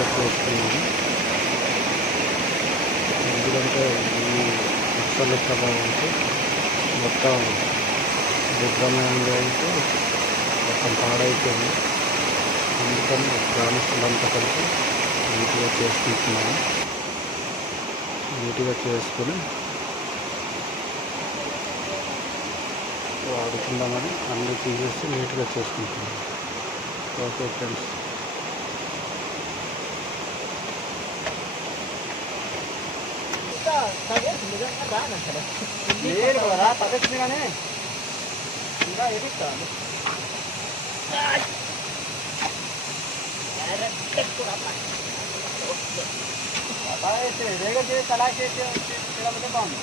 నీట్గా చేసుకున్నాము. ఎందుకంటే ఈ వర్షాల ప్రభావంతో మొత్తం రుద్రమయంగా అయితే మొత్తం పాడైపోయింది. అందుకని గ్రామస్తులంతా కలిసి నీట్గా చేసుకుంటున్నాము. నీట్గా చేసుకొని వాడుకుందామని అన్నీ తీసేసి నీట్గా చేసుకుంటున్నాము. Okay friends. కానీ ఇంకా ఎదుగుతాను రేగ చేసి అలా చేసి బాగుంది.